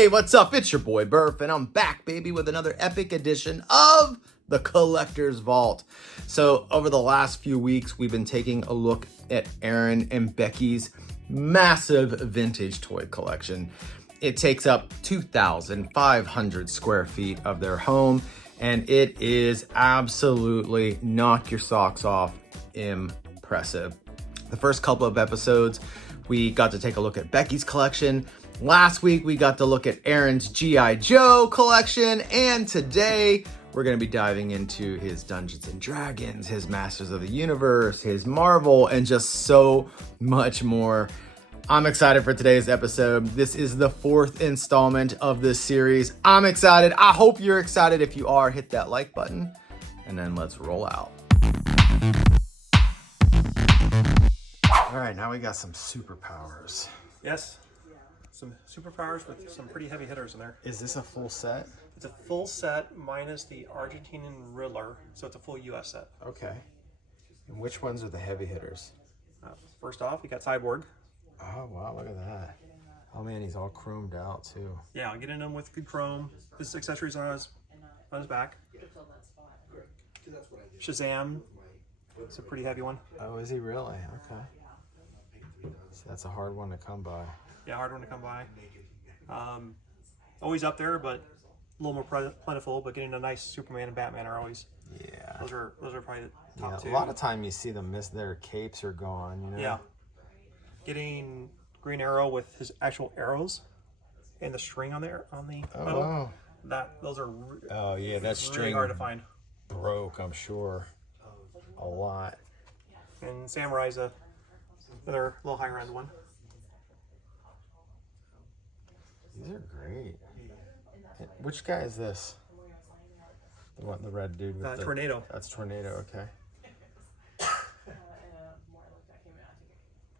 Hey, what's up? It's your boy Burf, and I'm back, baby, with another epic edition of the Collector's Vault. So, over the last few weeks, we've been taking a look at Aaron and Becky's massive vintage toy collection. It takes up 2,500 square feet of their home, and it is absolutely knock your socks off impressive. The first couple of episodes, we got to take a look at Becky's collection. Last week, we got to look at Aaron's G.I. Joe collection, and today we're going to be diving into his Dungeons and Dragons, his Masters of the Universe, his Marvel, and just so much more. I'm excited for today's episode. This is the fourth installment of this series. I'm excited. I hope you're excited. If you are, hit that like button, and then let's roll out. All right, now we got some superpowers. Yes. Some superpowers with some pretty heavy hitters in there. Is this a full set? It's a full set minus the Argentinian Riddler, so it's a full U.S. set. Okay. And which ones are the heavy hitters? First off, you got Cyborg. Oh, wow, look at that. Oh, man, he's all chromed out, too. Yeah, getting him with good chrome. His accessories on his back. Shazam. It's a pretty heavy one. Oh, is he really? Okay. So that's a hard one to come by. Yeah, hard one to come by. Always up there, but a little more plentiful. But getting a nice Superman and Batman are always. Yeah. Those are probably the top two. A lot of time you see them miss their capes are gone. You know. Yeah. Getting Green Arrow with his actual arrows and the string on there on the metal. Wow. Those are. Oh yeah, that string really hard to find. Broke, I'm sure. A lot. And Samurai's another little higher end one. These are great. Which guy is this? The red dude with the Tornado. That's Tornado, okay.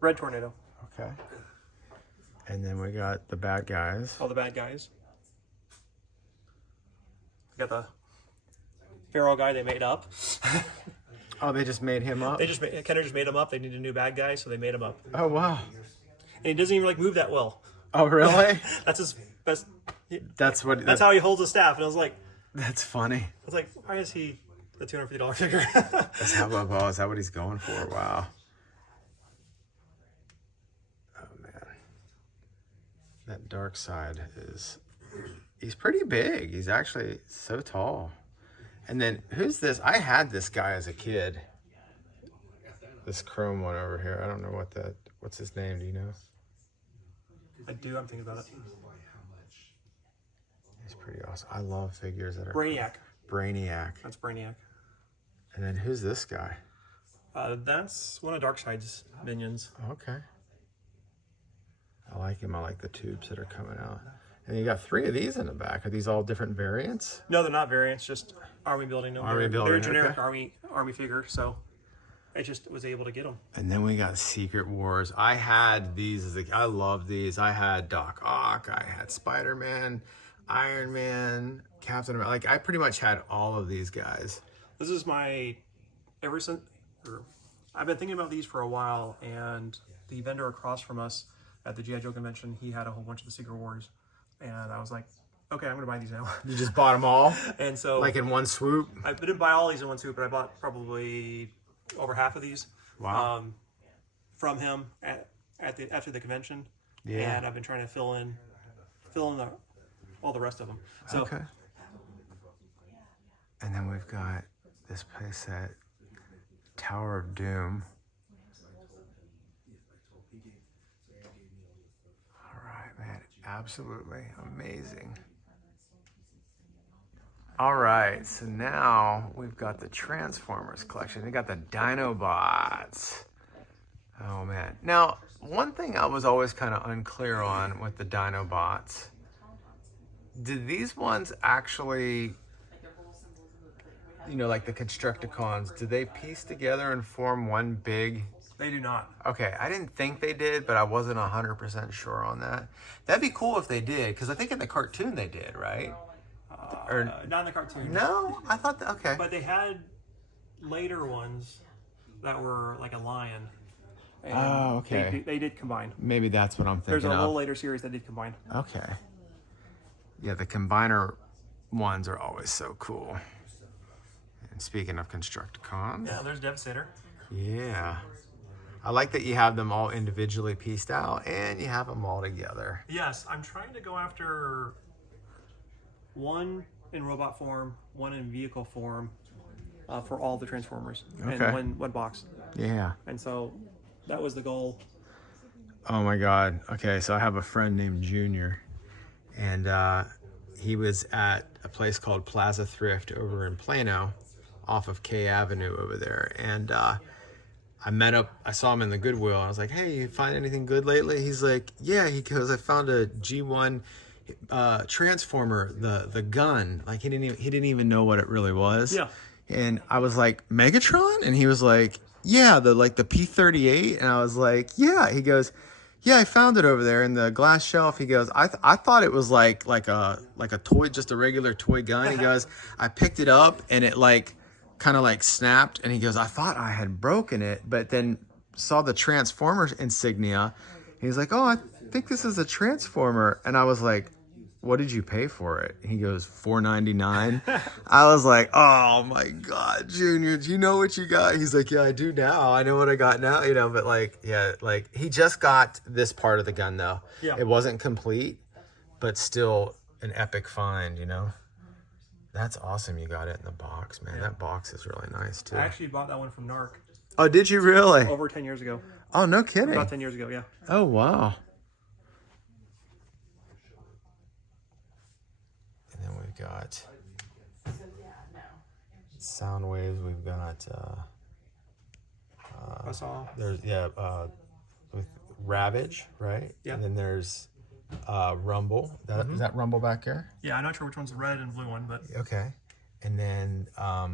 Red Tornado. Okay. And then we got the bad guys. All the bad guys. We got the Pharaoh guy they made up. Oh, they just made him up? Kenner just made him up. They need a new bad guy, so they made him up. Oh, wow. And he doesn't even move that well. Oh, really? That's his best. That's how he holds his staff. And I was like, that's funny. I was like, why is he the $250 figure? Is that what he's going for? Wow. Oh man, that dark side he's pretty big. He's actually so tall. And then who's this? I had this guy as a kid. This chrome one over here. I don't know what's his name. Do you know? I do. I'm thinking about it. He's pretty awesome. I love figures that are Brainiac. That's Brainiac. And then who's this guy? That's one of Darkseid's minions. Okay. I like him. I like the tubes that are coming out. And you got 3 of these in the back. Are these all different variants? No, they're not variants. Just army building. They're a generic okay. army figure. So I just was able to get them. And then we got Secret Wars. I had these I love these. I had Doc Ock. I had Spider-Man, Iron Man, Captain America. Like I pretty much had all of these guys. This is I've been thinking about these for a while, and the vendor across from us at the G.I. Joe convention, he had a whole bunch of the Secret Wars, and I was like, okay, I'm gonna buy these now. You just bought them all? And so like in one swoop? I didn't buy all these in one swoop, but I bought probably over half of these. Wow. From him after the convention. Yeah. And I've been trying to fill in all the rest of them. So, okay. And then we've got this playset, Tower of Doom. All right, man. Absolutely amazing. All right, so now we've got the Transformers collection. We got the Dinobots. Oh, man. Now, one thing I was always kind of unclear on with the Dinobots, did these ones actually, like the Constructicons, do they piece together and form one big? They do not. Okay, I didn't think they did, but I wasn't 100% sure on that. That'd be cool if they did, because I think in the cartoon they did, right? Not in the cartoon. No, I thought okay. But they had later ones that were like a lion. Oh, okay. They did combine. Maybe that's what I'm thinking There's a of. little later series that did combine. Okay. Yeah, the combiner ones are always so cool. And speaking of Constructicons. Yeah, there's Devastator. Yeah. I like that you have them all individually pieced out and you have them all together. Yes, I'm trying to go after one in robot form, one in vehicle form for all the Transformers in one box. Yeah. And so that was the goal. Oh my God. Okay, so I have a friend named Junior, and he was at a place called Plaza Thrift over in Plano off of K Avenue over there. And I saw him in the Goodwill. I was like, hey, you find anything good lately? He's like, yeah. He goes, I found a G1 Transformer, the gun. Like he didn't even know what it really was. Yeah. And I was like, Megatron? And he was like, yeah, the P-38. And I was like, yeah. He goes, yeah, I found it over there in the glass shelf. He goes, I thought it was like a toy, just a regular toy gun. He goes, I picked it up and it kind of snapped. And he goes, I thought I had broken it, but then saw the Transformers insignia. He's like, oh, I think this is a Transformer. And I was like, what did you pay for it? He goes, $4.99. I was like, oh my God, Junior, do you know what you got? He's like, yeah, I do now. I know what I got now, but he just got this part of the gun though. Yeah. It wasn't complete, but still an epic find, That's awesome. You got it in the box, man. Yeah. That box is really nice too. I actually bought that one from NARC. Oh, did you really? Over 10 years ago. Oh, no kidding. About 10 years ago, yeah. Oh, wow. Got sound waves. We've got I saw there's with Ravage, right? Yeah. And then there's Rumble. Is that Rumble back here? Yeah, I'm not sure which one's the red and blue one, but okay. And then oh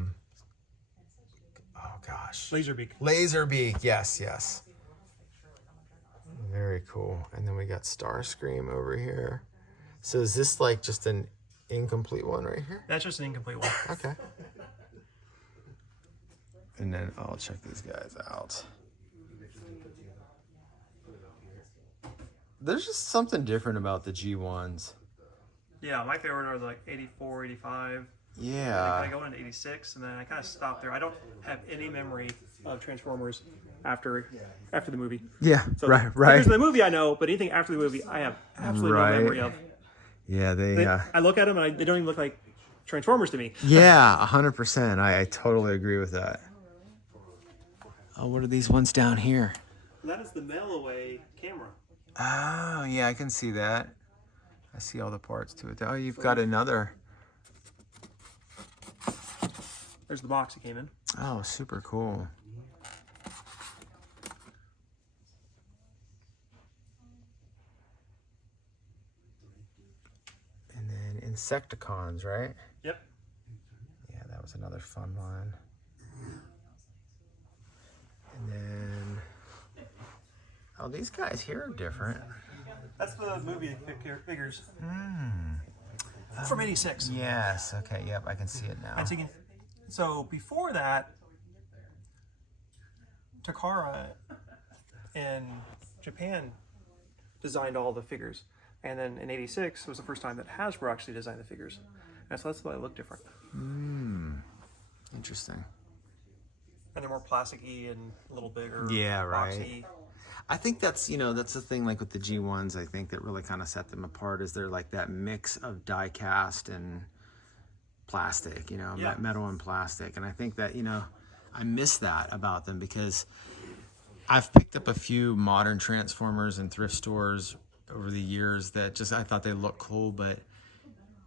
gosh, Laserbeak. Yes. Very cool. And then we got Starscream over here. So is this just an incomplete one right here? That's just an incomplete one. Okay. And then I'll check these guys out. There's just something different about the G1s. Yeah, my favorite are 84, 85. Yeah. I go into 86, and then I kind of stop there. I don't have any memory of Transformers after the movie. Yeah, so right. Figures in the movie I know, but anything after the movie I have absolutely no memory of. Yeah, I look at them and they don't even look like Transformers to me. Yeah, 100%. I totally agree with that. Oh, what are these ones down here? That is the mail-away camera. Oh, yeah, I can see that. I see all the parts to it. Oh, you've got another. There's the box it came in. Oh, super cool. Insecticons, right? Yep. Yeah, that was another fun one. And then, oh, these guys here are different. That's the movie figures. From 86. Yes, okay, yep, I can see it now. So before that, Takara in Japan designed all the figures. And then in 86 was the first time that Hasbro actually designed the figures. And so that's why they look different. Interesting. And they're more plasticky and a little bigger. Yeah, right. Boxy. I think that's, that's the thing with the G1s, I think that really kind of set them apart is they're that mix of die cast and plastic, metal and plastic. And I think that, I miss that about them because I've picked up a few modern Transformers in thrift stores over the years that I thought they looked cool, but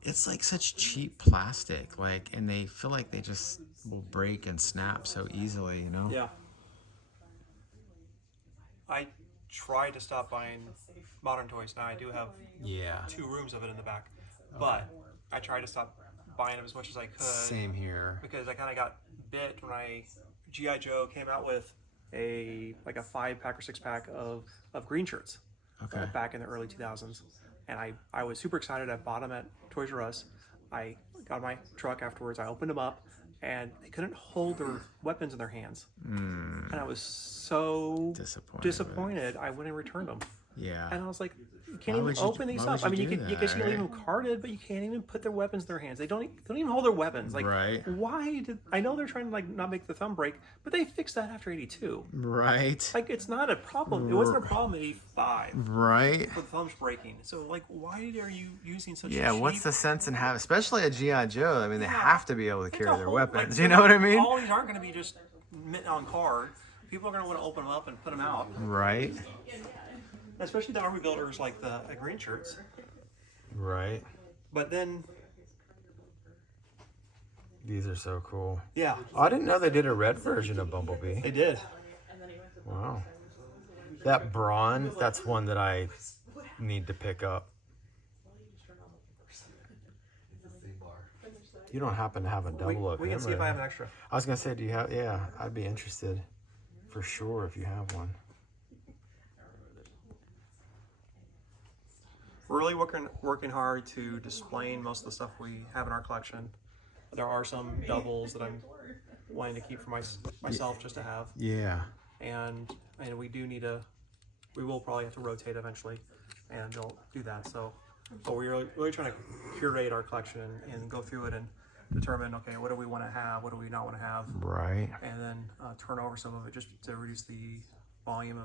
it's such cheap plastic, and they feel like they just will break and snap so easily, Yeah. I try to stop buying modern toys. Now I do have 2 rooms of it in the back, but I try to stop buying them as much as I could. Same here. Because I kind of got bit when G.I. Joe came out with a 5-pack or 6-pack of green shirts. Okay. Back in the early 2000s, and I was super excited. I bought them at Toys R Us. I got my truck afterwards. I opened them up, and they couldn't hold their weapons in their hands. And I was so disappointed. I went and returned them. Yeah. And I was like, You can't even open these up. I mean, you guess you can leave them carded, but you can't even put their weapons in their hands. They don't even hold their weapons. Like, why did I know they're trying to like not make the thumb break, but they fixed that after 82. Right. Like, it's not a problem. It wasn't a problem in 85. Right. For the thumbs breaking. So like, why are you using such? Yeah. cheap... What's the sense in having, especially a GI Joe? I mean, they have to be able to carry their weapons. Like, you know what I mean? All these aren't going to be just on card. People are going to want to open them up and put them out. Right. Especially the army builders like the green shirts. Right. But then... These are so cool. Yeah. Oh, I didn't know they did a red version of Bumblebee. They did. Wow. That Brawn, that's one that I need to pick up. You don't happen to have a double of him? We can see if I have an extra. I was going to say, do you have... Yeah, I'd be interested for sure if you have one. We're really working hard to display most of the stuff we have in our collection. There are some doubles that I'm wanting to keep for myself just to have. Yeah. And we will probably have to rotate eventually, and they'll do that. So, but we're really trying to curate our collection and go through it and determine, okay, what do we want to have, what do we not want to have, right? And then turn over some of it just to reduce the volume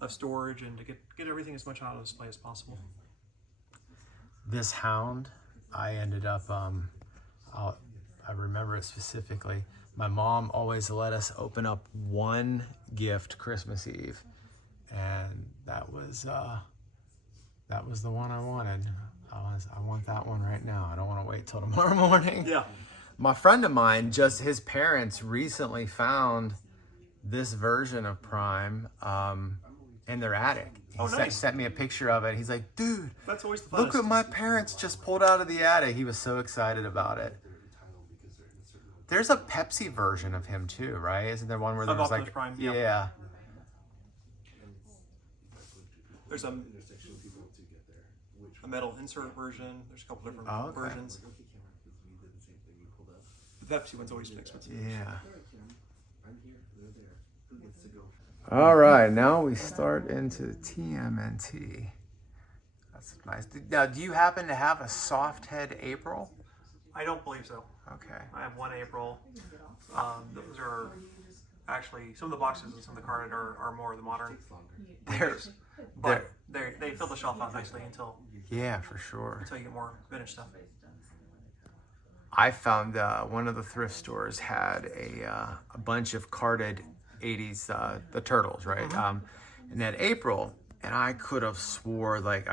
of storage and to get everything as much on display as possible. This hound, I ended up, I remember it specifically. My mom always let us open up one gift Christmas Eve, and that was the one I wanted. I want that one right now. I don't want to wait till tomorrow morning. Yeah. My friend of mine, just his parents recently found this version of Prime in their attic. He sent me a picture of it. He's like, dude, that's always the funnest. Look what my parents just pulled out of the attic. He was so excited about it. There's a Pepsi version of him too, right? Isn't there one where there's like Prime, yeah. There's a metal insert version. There's a couple different versions. The Pepsi one's always expensive. Yeah. All right, now we start into TMNT. That's nice. Now, do you happen to have a soft head April? I don't believe so. Okay. I have one April. Those are actually, some of the boxes and some of the carded are more of the modern. They fill the shelf out nicely until for sure. Until you get more vintage stuff. I found one of the thrift stores had a bunch of carded 80s, the Turtles, right? And they had April, and I could have swore like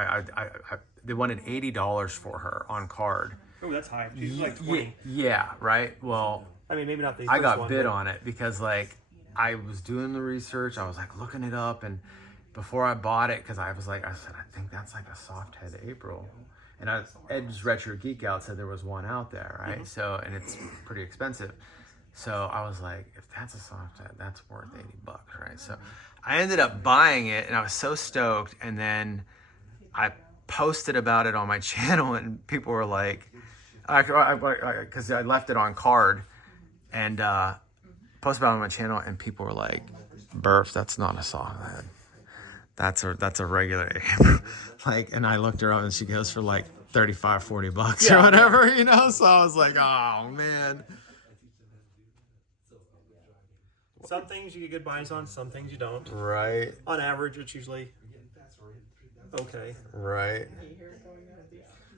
they wanted $80 for her on card. Oh, that's high. She's like 20. Yeah, right. Well, I mean, maybe not the I got bid on it because like I was doing the research, I was like looking it up, and before I bought it, because I said, I think that's like a soft head April. And Ed's Retro Geek Out said there was one out there, right? So, and it's pretty expensive. So I was like, if that's a soft head, that's worth $80, right? So I ended up buying it, and I was so stoked. And then I posted about it on my channel, and people were like, because I left it on card, and posted about it on my channel, and people were like, Burf, that's not a soft head. That's a regular April. Like, and I looked her up, and she goes for like $35, $40 or whatever, you know? So I was like, oh, man. Some things you get good buys on, some things you don't. Right. On average, it's usually okay. Right.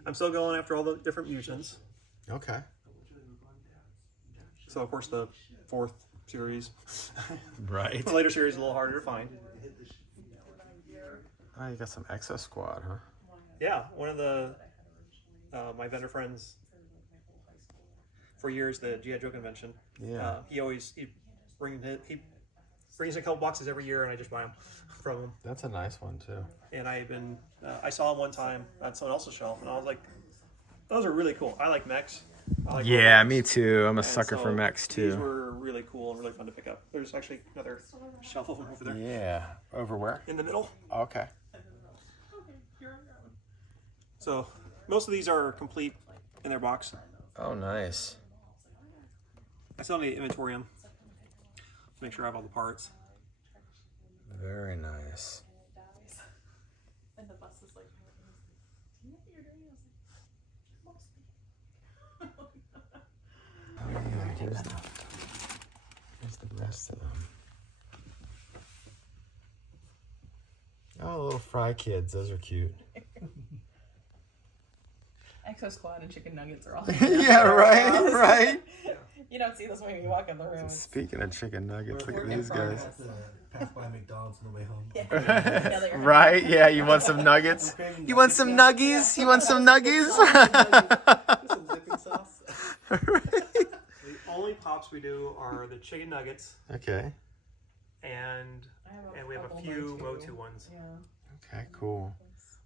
I'm still going after all the different mutants. Okay. So, of course, the 4th series. Right. The later series is a little harder to find. Oh, you got some Exo Squad, huh? Yeah, one of the my vendor friends for years, the G.I. Joe convention. Yeah. He brings a couple boxes every year, and I just buy them from him. That's a nice one too. And I saw him one time on someone else's shelf, and I was like, those are really cool. I like mechs. Yeah, me too. I'm a sucker for mechs too. These were really cool and really fun to pick up. There's actually another shelf of them over there. Yeah. Over where? In the middle. Okay. So most of these are complete in their box. Oh, nice. I still need to inventory them to make sure I have all the parts. Very nice. here's the rest of them. Oh, little fry kids. Those are cute. Exo Squad and chicken nuggets are all. Yeah, right. You don't see this when you walk in the room. Speaking of chicken nuggets, look at these guys. Pass by McDonald's on the way home. Yeah. Right? Yeah, you want some nuggets? You want some nuggies? You want some nuggies? Some dipping sauce. The only pops we do are the chicken nuggets, Okay. and we have a few Motu ones. Yeah. Okay, cool.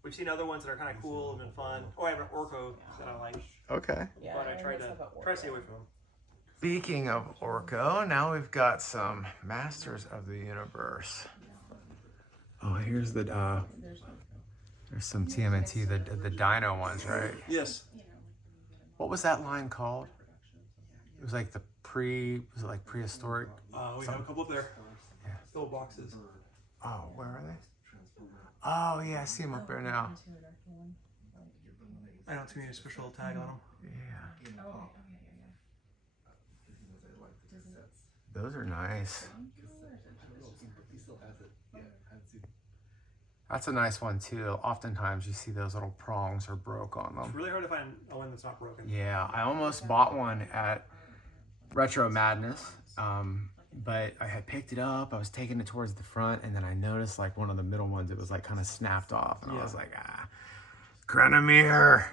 We've seen other ones that are kind of cool and fun. Oh, I have an Orco that I like, Okay. Yeah. but I try to stay away from them. Speaking of Orco, now we've got some Masters of the Universe. Oh, here's the there's some TMNT, the Dino ones, right? Yes. What was that line called? It was like was it like prehistoric? We have a couple up there. Yeah. Little boxes. Oh, where are they? Oh yeah, I see them up there now. I don't see any special tag on them. Yeah. Those are nice. That's a nice one too. Oftentimes you see those little prongs are broke on It's them. really hard to find a one that's not broken. Yeah, I almost bought one at Retro Madness, but I had picked it up. I was taking it towards the front, and then I noticed like one of the middle ones, it was like kind of snapped off, and I was like, Krenemir,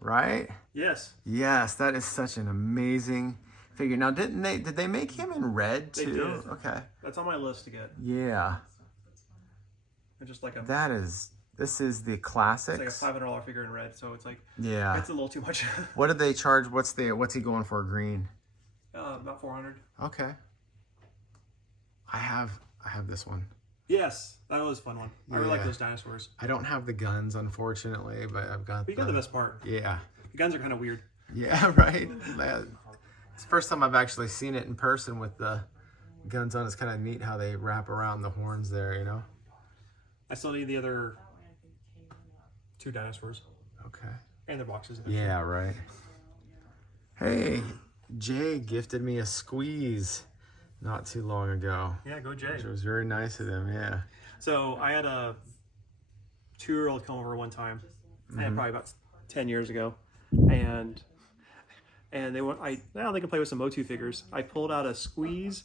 right? Yes. Yes, that is such an amazing figure. Now, did they make him in red too? They did. Okay. That's on my list to get. Yeah. It's just like This is the classics. it's like a $500 figure in red, so it's like Yeah. it's a little too much. What did they charge? What's he going for green? About 400. Okay. I have this one. Yes, that was a fun one. I really like Yeah. those dinosaurs. I don't have the guns, unfortunately, but I've got. But you got the best part. Yeah. The guns are kind of weird. Yeah. Right. It's the first time I've actually seen it in person with the guns on. It's kind of neat how they wrap around the horns there. You know. I still need the other 2 dinosaurs Okay. and their boxes. Yeah. Right. Hey, Jay gifted me a squeeze not too long ago. Yeah, go Jay. Which was very nice of them. Yeah. So I had a 2-year-old come over one time, and probably about 10 years ago, and they went. Now they can play with some Motu figures. I pulled out a squeeze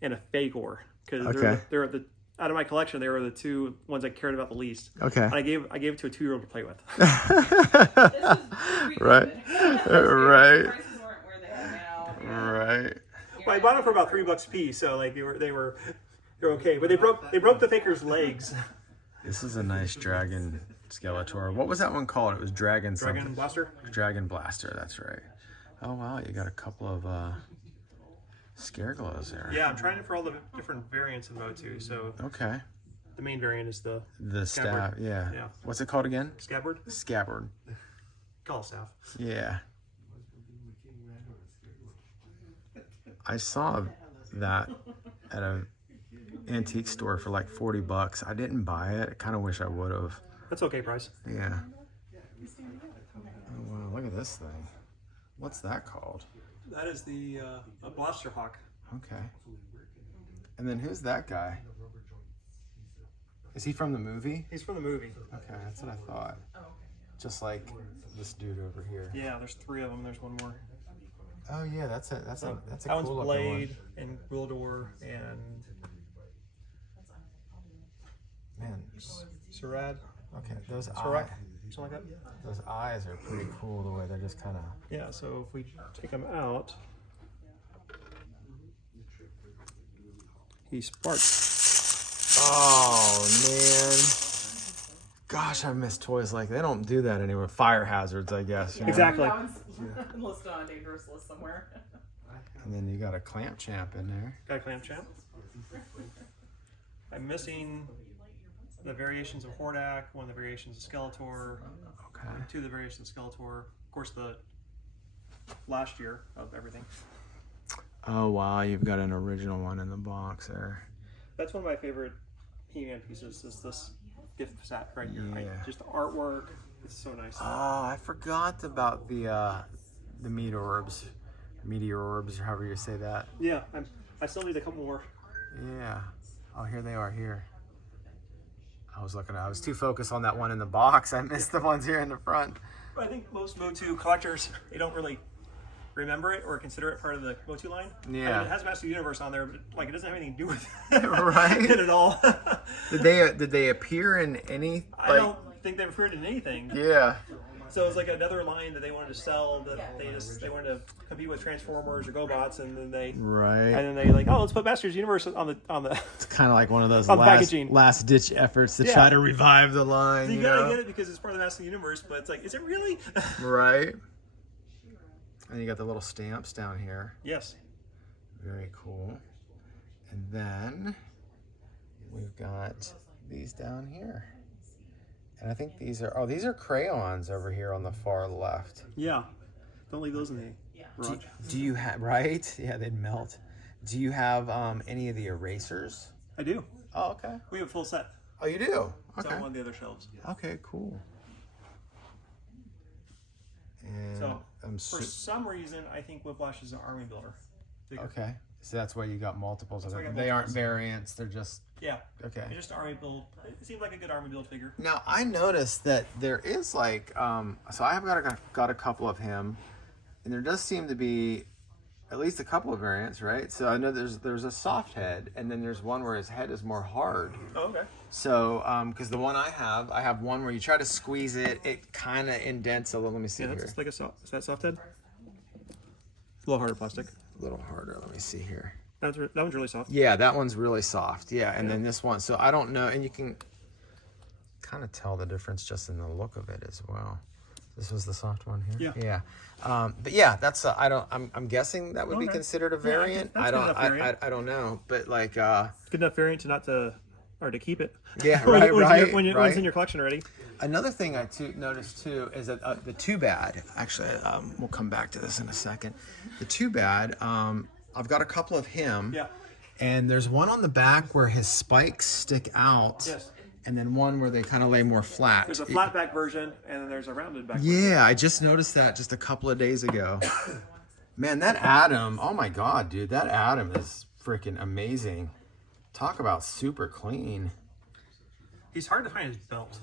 and a Fagor because they're the out of my collection. They were the 2 ones I cared about the least. Okay. And I gave it to a 2-year-old to play with. Right. Right. Prices weren't where they are now. Right. Well, I bought them for about $3 a piece, so like they're okay. But they broke the faker's legs. This is a nice dragon Skeletor. What was that one called? It was Dragon something. Dragon Blaster. Dragon Blaster, that's right. Oh wow, you got a couple of Scareglows there. Yeah, I'm trying it for all the different variants of Motu. So Okay. the main variant is the Staff, yeah. Yeah. What's it called again? Scabbard. Scabbard. Call it staff. Yeah. I saw that at a antique store for like $40. I didn't buy it. I kind of wish I would have. That's okay price. Yeah. Oh, wow, look at this thing. What's that called? That is the a Blaster Hawk. Okay. And then who's that guy? Is he from the movie? He's from the movie. Okay, that's what I thought. Just like this dude over here. Yeah, there's 3 of them. There's one more. Oh yeah, that's a That cool one's looking Blade one. and Gwildor and Man, Sarad. okay, those Sarak. Something like that. those eyes are pretty cool. The way they're just kind of. Yeah. So if we take him out, he sparks. Oh man. Gosh, I miss toys like they don't do that anymore. Fire hazards, I guess. You know? Exactly. That one's listed on a dangerous list somewhere. And then you got a Clamp Champ in there. Got a Clamp Champ. I'm missing the variations of Hordak, one of the variations of Skeletor, Okay. 2 of the variations of Skeletor. Of course, the last year of everything. Oh wow, you've got an original one in the box there. That's one of my favorite He-Man pieces. Is this gift set right here? Right? Yeah. Just the artwork. It's so nice. Oh, I forgot about the meat orbs. meteor orbs, or however you say that. Yeah, I still need a couple more. Yeah. Oh, here they are here. I was too focused on that one in the box. I missed the ones here in the front. I think most Motu collectors, they don't really remember it or consider it part of the Motu line. Yeah. I mean, it has Master Universe on there, but like it doesn't have anything to do with it, Right. it at all. Did they appear in any? I don't think they've appeared in anything. Yeah. So it's like another line that they wanted to sell that they wanted to compete with Transformers or GoBots, and then they like, oh, let's put Masters Universe on the. It's kind of like one of those On packaging. last ditch efforts to try to revive the line. So you gotta get it because it's part of the Master Universe, but it's like, is it really? Right. And you got the little stamps down here. Yes. Very cool. And then we've got these down here. And I think these are crayons over here on the far left. Yeah. Don't leave those in the garage. Do you have, right? Yeah, they'd melt. Do you have any of the erasers? I do. Oh, okay. We have a full set. Oh, you do? It's Okay. on one of the other shelves. Okay, cool. And So, for some reason, I think Whiplash is an army builder. Bigger. okay. So that's why you got multiples of That's why I them. got They aren't multiples. variants. They're just, Yeah. okay. It's just an army build. It seemed like a good army build figure. Now I noticed that there is like, so I have got a couple of him, and there does seem to be at least a couple of variants, right? So I know there's a soft head, and then there's one where his head is more hard. Oh, okay. So because the one I have one where you try to squeeze it, it kind of indents a little. Let me see Yeah, here. that's like is that soft head? It's a little harder plastic. A little harder. Let me see here. That one's really soft. Yeah, that one's really soft. Yeah, and then this one. So I don't know, and you can kind of tell the difference just in the look of it as well. This was the soft one here. Yeah. Yeah. But yeah, that's I'm guessing that would be Okay. considered a variant. that's good enough variant. I don't know, but like Good enough variant to keep it. Yeah, when right. When right. it's in your collection already. Another thing I noticed too is that the Too Bad. Actually, we'll come back to this in a second. The Too Bad. I've got a couple of him. Yeah. And there's one on the back where his spikes stick out. Yes. And then one where they kind of lay more flat. There's a flat back version, and then there's a rounded back version. Yeah, I just noticed that just a couple of days ago. Man, that Adam, oh my God, dude, that Adam is freaking amazing. Talk about super clean. He's hard to find his belt.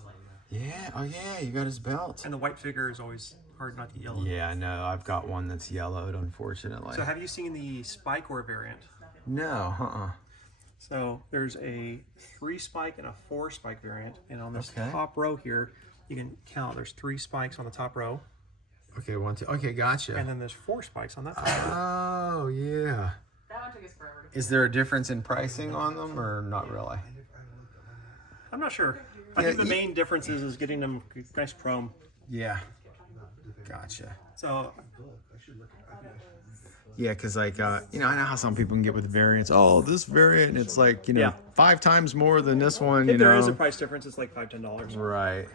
Yeah, oh yeah, you got his belt. And the white figure is always hard not to yellow. Yeah, I know, I've got one that's yellowed, unfortunately. So have you seen the Spike Ore variant? No, So there's a 3 spike and a 4 spike variant, and on this Okay. top row here, you can count. There's 3 spikes on the top row, Okay, 1, 2, okay, gotcha. and then there's 4 spikes on that top row. Oh, yeah. That one took us forever to Is there a difference in pricing on them, or not really? I'm not sure. I Yeah, think the main difference is getting them nice chrome. Yeah. Gotcha. So Yeah, because like, I know how some people can get with variants. Oh, this variant, it's like, Yeah. 5 times more than this one, if there is a price difference, it's like $5-10. Right.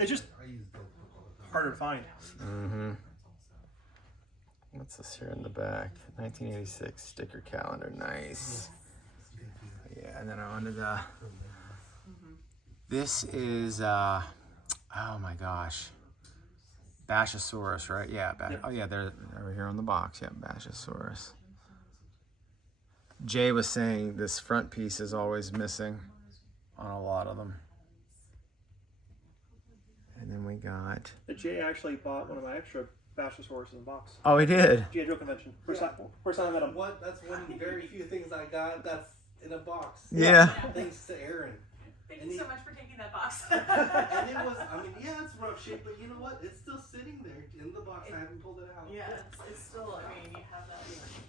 It's just harder to find. What's this here in the back? 1986 sticker calendar. Nice. Yeah, and then on to the... This is, oh my gosh. Bashosaurus, right? Yeah. Oh yeah, they're over here on the box. Yeah, Bashosaurus. Jay was saying this front piece is always missing on a lot of them. And then we got... Jay actually bought one of my extra Bashosaurus in the box. Oh, he did? G.I. Joe convention. First time I met him. That's one of the very few things I got that's in a box. Yeah. Thanks to Aaron. Thank you so much for taking that box. And it was, it's rough shape, but you know what? It's still sitting there in the box. I haven't pulled it out. Yeah, it's still, you have that.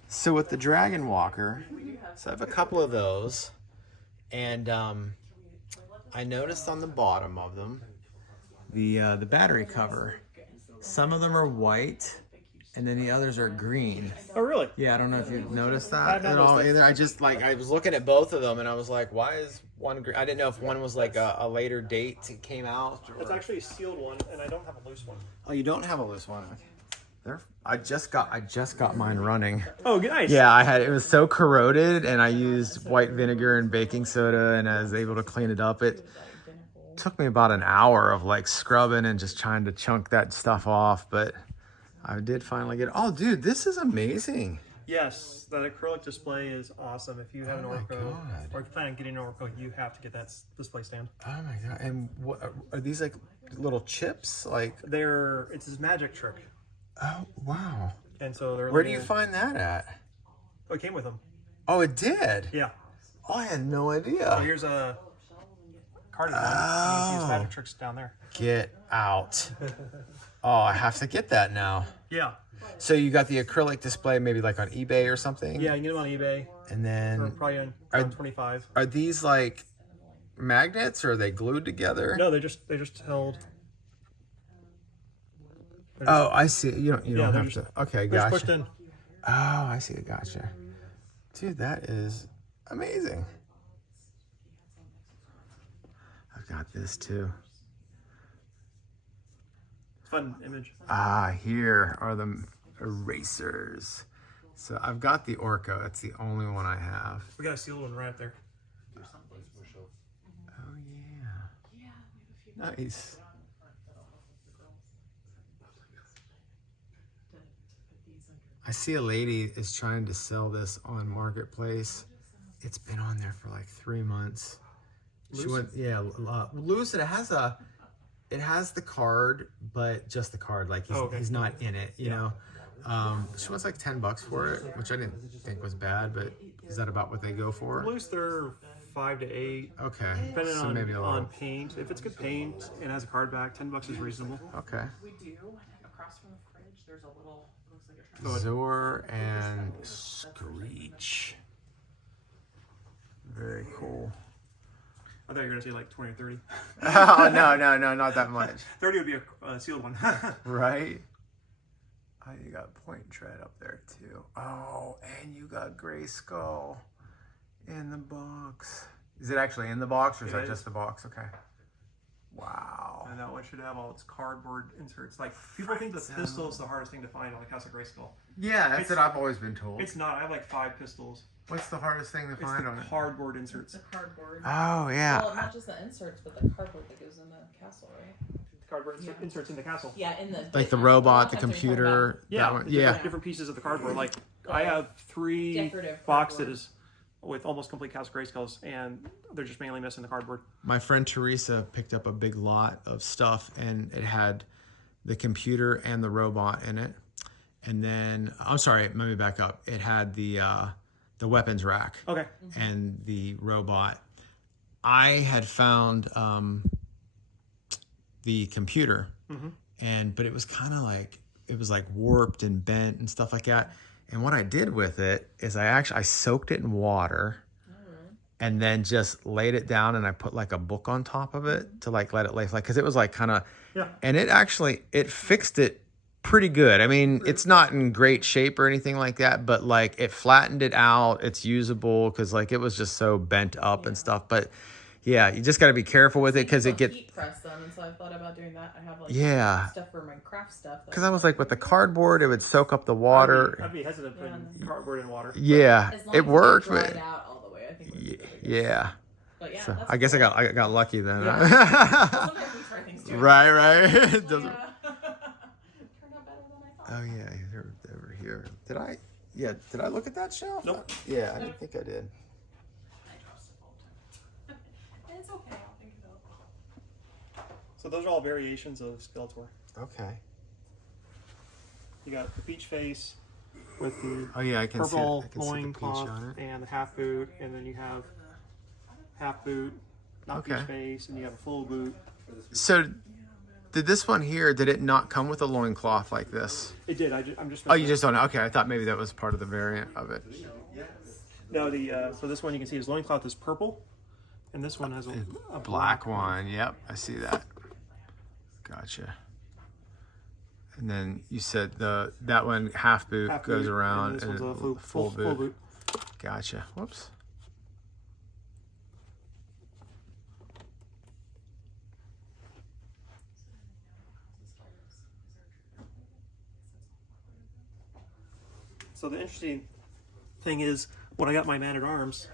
So with the Dragon Walker, We do have so I have a couple of those, and I noticed on the bottom of them the battery cover. Some of them are white, and then the others are green. Oh, really? Yeah, I don't know if you've noticed I that have not at all noticed that. either. I just I was looking at both of them, and I was like, why is one green? I didn't know if one was like a later date it came out. Or... It's actually a sealed one, and I don't have a loose one. Oh, you don't have a loose one. Okay. I just got mine running. Oh, nice. Yeah, it was so corroded, and I used white vinegar and baking soda, and I was able to clean it up. It took me about an hour of like scrubbing and just trying to chunk that stuff off, but I did finally get it. Oh, dude, this is amazing. Yes, that acrylic display is awesome. If you have an Oh my Orco, God. or if you plan on getting an Orco, you have to get that display stand. Oh my God. And what are these, like little chips? Like, It's this magic trick. oh, wow. And so they're Where do you find that at? Oh, it came with them. Oh, it did? Yeah. Oh, I had no So idea. here's a card design. And you see these magic tricks down there. Get out. Oh, I have to get that now. Yeah. So you got the acrylic display maybe like on eBay or something? Yeah, you can get them on eBay. And Or then probably on around 25. are these like magnets or are they glued together? No, they just held. Oh, I see. You don't Yeah, they're have just- to. Okay, They're just pushed gotcha. in. Oh, I see. Gotcha. Dude, that is amazing. I've got this too. It's a fun image. Ah, here are the erasers. So I've got the Orco. It's the only one I have. We got a sealed one right up there. Oh, yeah. Nice. I see a lady is trying to sell this on Marketplace. It's been on there for like 3 months. She went, yeah, loose. It has the card, but just the card. Like he's not in it, you know. She wants like $10 for it, which I didn't think was bad. But is that about what they go for? Loose, they're 5 to 8. Okay, Depending so maybe a little. on paint. If it's good paint and has a card back, $10 is reasonable. Okay. We do, across from the fridge, there's a little, looks like a trash. Zor and Screech. Very cool. I thought you were going to say like 20 or 30. Oh, no, not that much. 30 would be a sealed one. Right? Oh, you got Point Tread up there too. Oh, and you got Gray Skull in the box. Is it actually in the box or is Yeah, that it just is. the box? Okay. Wow. And that one should have all its cardboard inserts. Like, people think the pistol is the hardest thing to find on a Casa Gray Skull. Yeah, that's It's- what I've always been told. It's not. I have like 5 pistols. What's the hardest thing to It's find the on it? cardboard inserts. The cardboard. Oh, yeah. Well, not just the inserts, but the cardboard that goes in the castle, right? The cardboard inserts in the castle. Yeah, in the Like the a robot, lot the of times when you're talking computer. Yeah, That one. Yeah. different pieces of the cardboard. Like, I have 3 Decorative boxes with almost complete Casa Gray Skulls, and they're just mainly missing the cardboard. My friend Teresa picked up a big lot of stuff and it had the computer and the robot in it. And then, I'm sorry, let me back up. It had the weapons rack Okay. and the robot. I had found the computer but it was kind of like, it was like warped and bent and stuff like that. And what I did with it is I soaked it in water and then just laid it down and I put like a book on top of it to like let it lay, like, cause it was like kind of, and it fixed it pretty good. I mean, it's not in great shape or anything like that, but like it flattened it out. It's usable cause like it was just so bent up and stuff. But yeah, you just got to be careful with it because it gets heat press them, and so I thought about doing that. I have like stuff for my craft stuff. Because I was like, with the cardboard, it would soak up the water. I'd be hesitant putting cardboard in water. Yeah, as long it as worked, dry but it out all the way, I think. Would be the biggest. yeah. But yeah, So that's I guess cool. I got lucky then. Sometimes we try things too. Right. It Yeah. doesn't. Turned out better than I thought. Oh yeah, they're over here. Did I look at that shelf? Nope. Yeah, I didn't think I did. I dropped stuff all the time. It's okay. I'll think of it. So those are all variations of Skeletor. Okay. You got the beach face with the Oh yeah, I can see it. purple I can see the loin peach cloth on it. and the half boot, and then you have half boot, not Okay. beach face, and you have a full boot. So, did this one here? Did it not come with a loincloth like this? It did. I'm just. Oh, you just don't know. Okay, I thought maybe that was part of the variant of it. No, so this one you can see his loincloth is purple, and this one has a Black one. Yep, I see that. Gotcha. And then you said that one half boot half goes boot, around and this one's a full boot. Full boot. Gotcha. Whoops. So the interesting thing is, when I got my Man-at-Arms,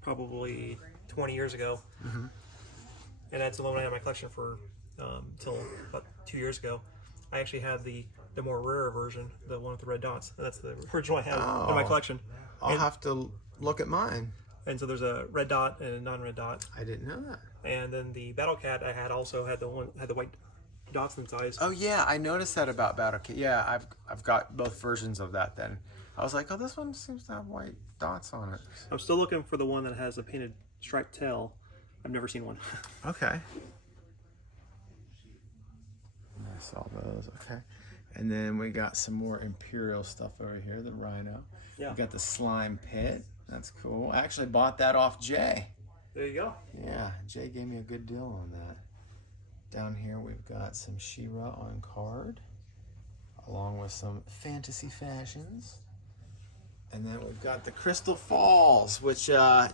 probably 20 years ago, and that's the one I had in my collection for till about 2 years ago, I actually had the more rare version, the one with the red dots. That's the original I have in my collection. I'll have to look at mine. And so there's a red dot and a non-red dot. I didn't know that. And then the Battle Cat I had also had the white dots in its eyes. Oh yeah, I noticed that about Battle Cat. Yeah, I've got both versions of that. Then I was like, oh, this one seems to have white dots on it. I'm still looking for the one that has a painted striped tail. I've never seen one. Okay. I saw those. Okay. And then we got some more Imperial stuff over here. The Rhino. Yeah. We got the Slime Pit. That's cool. I actually bought that off Jay. There you go. Yeah, Jay gave me a good deal on that. Down here we've got some She-Ra on card, along with some Fantasy Fashions. And then we've got the Crystal Falls, which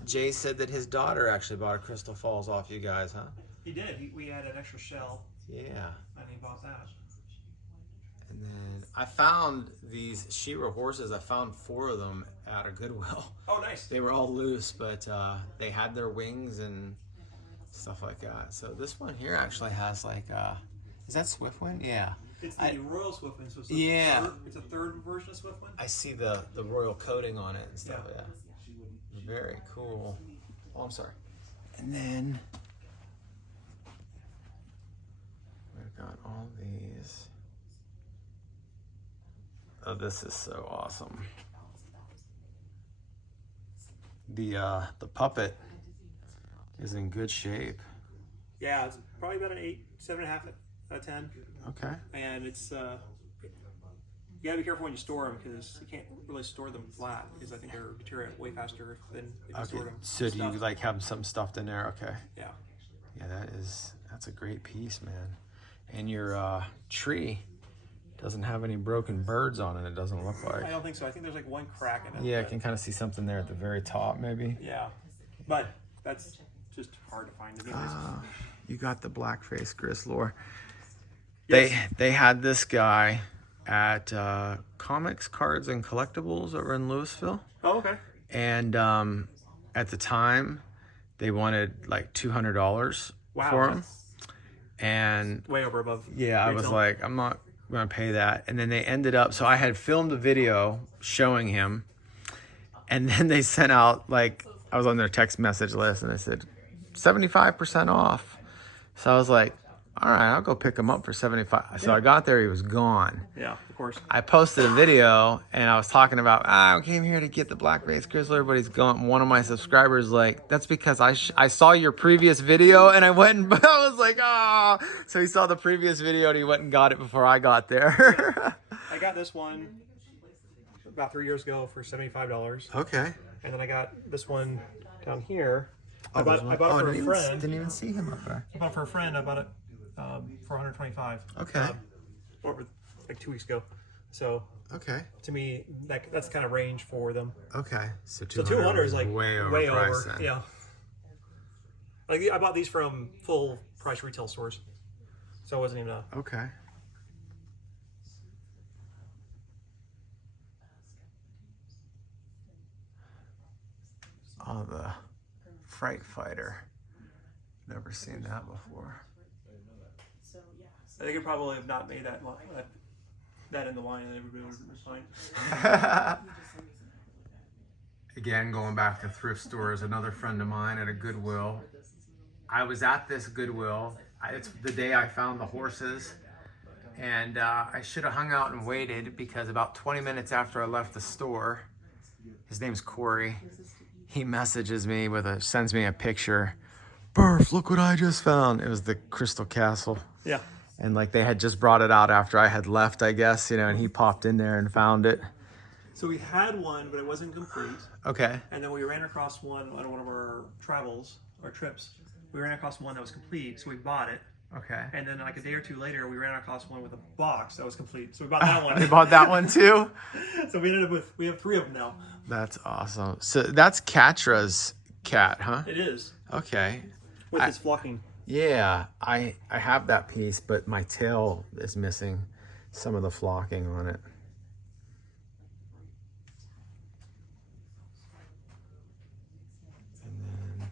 Jay said that his daughter actually bought a Crystal Falls off you guys, huh? He did. We had an extra shell. Yeah. And he bought that. And then I found these She-Ra horses. I found 4 of them at a Goodwill. Oh, nice. They were all loose, but they had their wings and stuff like that. So this one here actually has like, is that Swiftwind? Yeah. It's the Royal Swiftwind. So it's a third version of Swiftwind. I see the royal coating on it and stuff. Yeah. Very cool. Oh, I'm sorry. And then we've got all these. Oh, this is so awesome. The puppet is in good shape. Yeah, it's probably about an 8, 7.5 out of 10. Okay. And it's you gotta be careful when you store them because you can't really store them flat because I think they're deteriorate way faster than if you store them. So do you like have some stuffed in there? Okay. Yeah. Yeah, that's a great piece, man. And your tree doesn't have any broken birds on it. It doesn't look like. I don't think so. I think there's like one crack in it. Yeah, I can kind of see something there at the very top, maybe. Yeah, but that's just hard to find. Anyways. You got the blackface Grislor. Yes. They had this guy at Comics, Cards, and Collectibles over in Louisville. Oh, okay. And at the time, they wanted like $200 for him. And way over above. Yeah, I was like, I'm not going to pay that. And then they ended up, so I had filmed a video showing him. And then they sent out, like, I was on their text message list and they said 75% off. So I was like, all right, I'll go pick him up for 75. So I got there, he was gone. Yeah, of course. I posted a video and I was talking about, I came here to get the blackface Grizzler, but he's gone. One of my subscribers like, that's because I saw your previous video and I went and I was like, ah. So he saw the previous video and he went and got it before I got there. I got this one about 3 years ago for $75. Okay. And then I got this one down here. I bought it for a friend. Didn't even see him up there. I bought it for a friend. I bought it for $125. Okay. Over like 2 weeks ago. So okay. To me, that's kind of range for them. Okay. So 200 is like way over. Then. Yeah. Like I bought these from full price retail stores, so it wasn't even a. Okay. Oh, the Fright Fighter. Never seen that before. I think it probably have not made that in the line, and everybody would be fine. Again, going back to thrift stores, another friend of mine at a Goodwill. I was at this Goodwill. It's the day I found the horses, and I should have hung out and waited because about 20 minutes after I left the store, his name's Corey. He messages me sends me a picture. Burf, look what I just found. It was the Crystal Castle. Yeah. And like they had just brought it out after I had left, I guess, and he popped in there and found it. So we had one, but it wasn't complete. Okay. And then we ran across one on one of our trips. We ran across one that was complete, so we bought it. Okay. And then like a day or two later, we ran across one with a box that was complete, so we bought that one. We bought that one too? So we ended up we have 3 of them now. That's awesome. So that's Katra's cat, huh? It is. Okay. With his flocking. Yeah, I have that piece, but my tail is missing some of the flocking on it. And then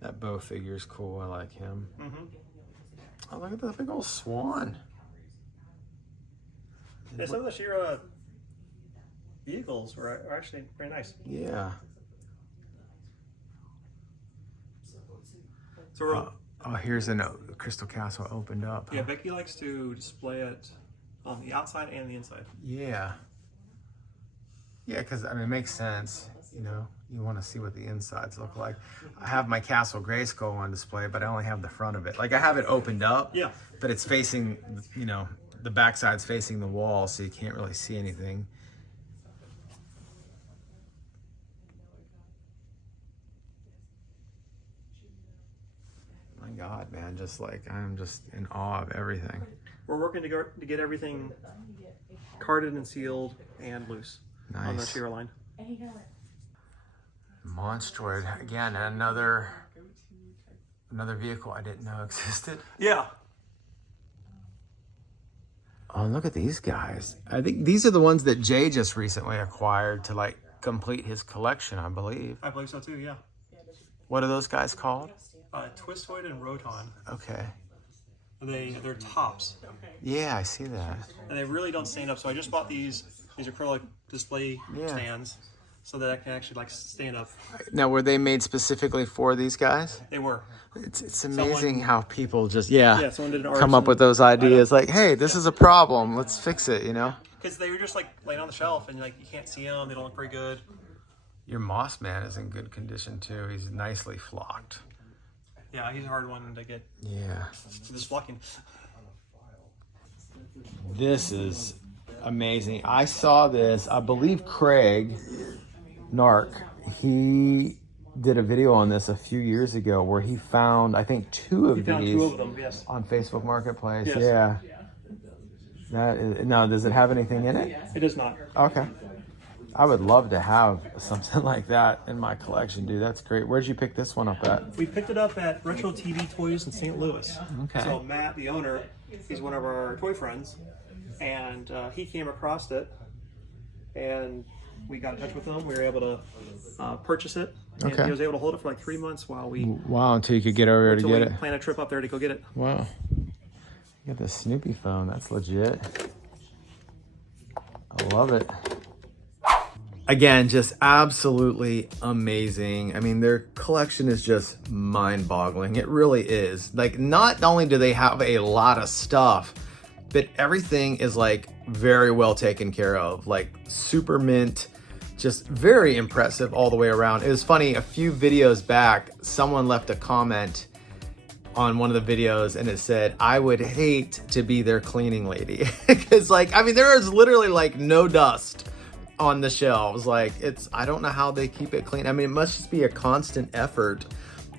that bow figure is cool. I like him. Mm-hmm. Oh, look at that big old swan. Yeah, some of the Shira vehicles are actually very nice. Yeah. So we're, Oh, here's a Crystal Castle opened up. yeah, Becky likes to display it on the outside and the inside. Yeah. Yeah, because I mean, it makes sense. You know, you want to see what the insides look like. I have my Castle Grayskull on display, but I only have the front of it. Like I have it opened up. Yeah. But it's facing, you know, the backside's facing the wall, so you can't really see anything. My God, man, just like I'm just in awe of everything. We're working to get everything carded and sealed and loose on the Nice. Shira line. Monstroid again, another vehicle I didn't know existed. Yeah. Oh, look at these guys. I think these are the ones that Jay just recently acquired to like complete his collection, I believe. I believe so too, yeah. What are those guys called? Twistoid and Roton. Okay. They're tops. Yeah, I see that. And they really don't stand up. So I just bought these acrylic display Yeah. stands so that I can actually like stand up. Now, were they made specifically for these guys? They were. It's amazing Someone- how people just, Yeah, someone did an come up artisan- with those ideas. Like, hey, this is a problem. Let's fix it, you know? Because they were just like laying on the shelf and like you can't see them. They don't look very good. Your Moss Man is in good condition, too. He's nicely flocked. Yeah, he's a hard one to get Yeah. this flocking. This is amazing. I saw this, I believe Craig Nark, he did a video on this a few years ago where he found, I think, two of We found these two of them, yes. on Facebook Marketplace. Yes. Yeah. That is, now, does it have anything in it? It is not. Okay. I would love to have something like that in my collection, dude. That's great. Where'd you pick this one up at? We picked it up at Retro TV Toys in St. Louis. Okay. So Matt, the owner, he's one of our toy friends, and he came across it, and we got in touch with him. We were able to purchase it. And Okay. he was able to hold it for like 3 months while we Wow, until you could get over there to until get we it. plan a trip up there to go get it. Wow. You got the Snoopy phone. That's legit. I love it. Again, just absolutely amazing. I mean, their collection is just mind-boggling. It really is. Like, not only do they have a lot of stuff, but everything is like very well taken care of. Like super mint, just very impressive all the way around. It was funny, a few videos back, someone left a comment on one of the videos and it said, I would hate to be their cleaning lady. Because like, I mean, there is literally like no dust on the shelves. Like I don't know how they keep it clean. I mean, it must just be a constant effort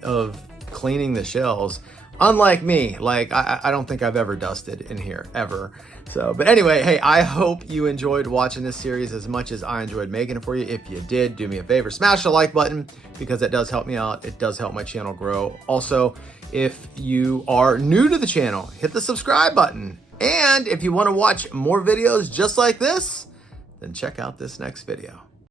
of cleaning the shelves. Unlike me, like I don't think I've ever dusted in here, ever. So, but anyway, hey, I hope you enjoyed watching this series as much as I enjoyed making it for you. If you did, do me a favor, smash the like button because that does help me out. It does help my channel grow. Also, if you are new to the channel, hit the subscribe button. And if you want to watch more videos just like this, then check out this next video.